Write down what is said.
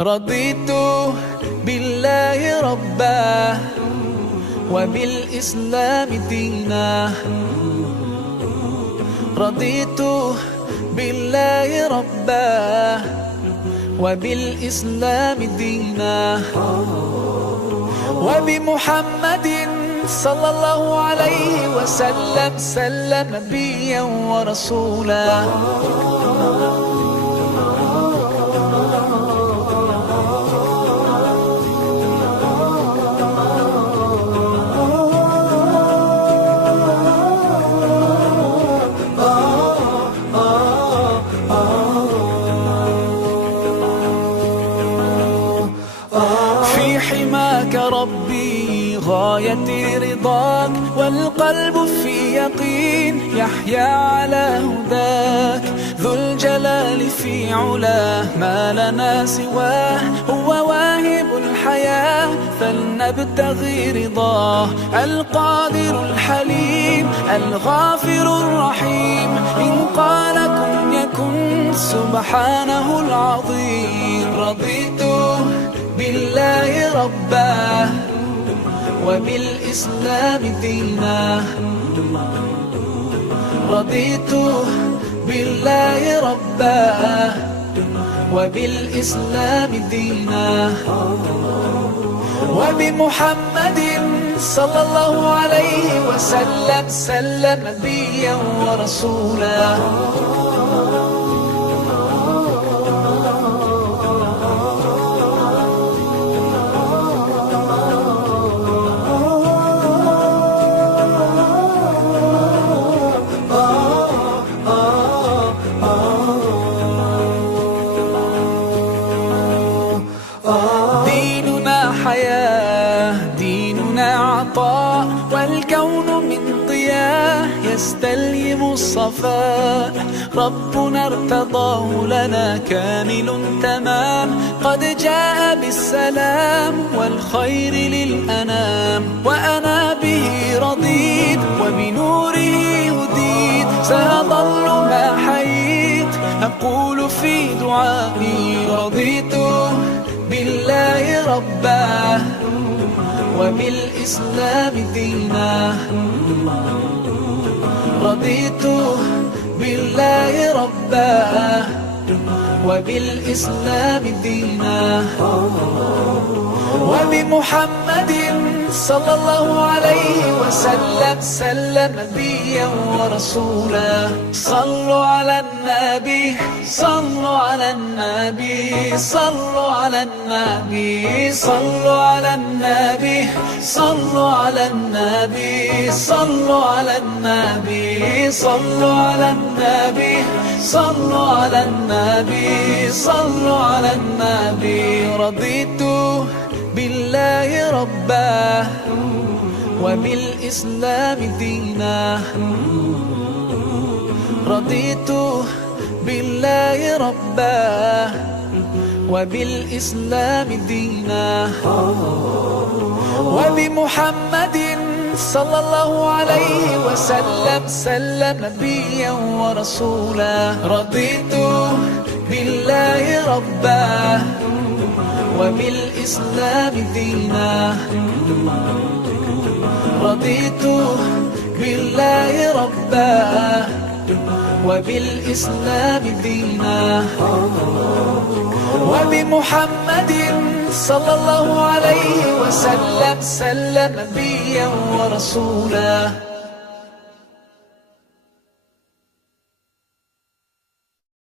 رضيت بالله ربا وبالإسلام دينا. رضيت بالله ربا وبالإسلام دينا، وبمحمد صلى الله عليه وسلم نبيا ورسولا. في حماك ربي غايتي رضاك، والقلب في يقين يحيا على هداك. ذو الجلال في علاه ما لنا سواه، هو واهب الحياة فلنبتغي رضاه. القادر الحليم الغافر الرحيم، إن قال كن يكن سبحانه العظيم. رضيت بالله ربا وبالإسلام دينا. رضيت بالله ربا وبالإسلام دينا، وبمحمد صلى الله عليه وسلم نبيا ورسولا. ديننا حياة، ديننا عطاء، والكون من ضياء يستلهم الصفاء. ربنا ارتضاه لنا كامل تمام، قد جاء بالسلام والخير للأنام. وأنا به رضيت وبنوره هديت، سأظل ما حييت أقول في دعائي. رضيت بالله ربا وبالإسلام دينا. رضيت بالله ربا وبالإسلام دينا، وبمحمد صلى الله عليه وسلم نبيا ورسولا. صلوا على النبي، صلوا على النبي، صلوا على النبي، صلوا على النبي، صلوا على النبي، صلوا على النبي، صلوا على النبي، صلوا على النبي، صلوا على النبي. رضيت بالله ربا وبالإسلام دينا. رضيت بالله ربا وبالإسلام دينا، وبمحمد صلى الله عليه وسلم نبيا ورسولا. رضيت بالله ربا وبالإسلام دينا. رضيت بالله ربا وبالإسلام دينا، وبمحمد صلى الله عليه وسلم نبيا ورسولا.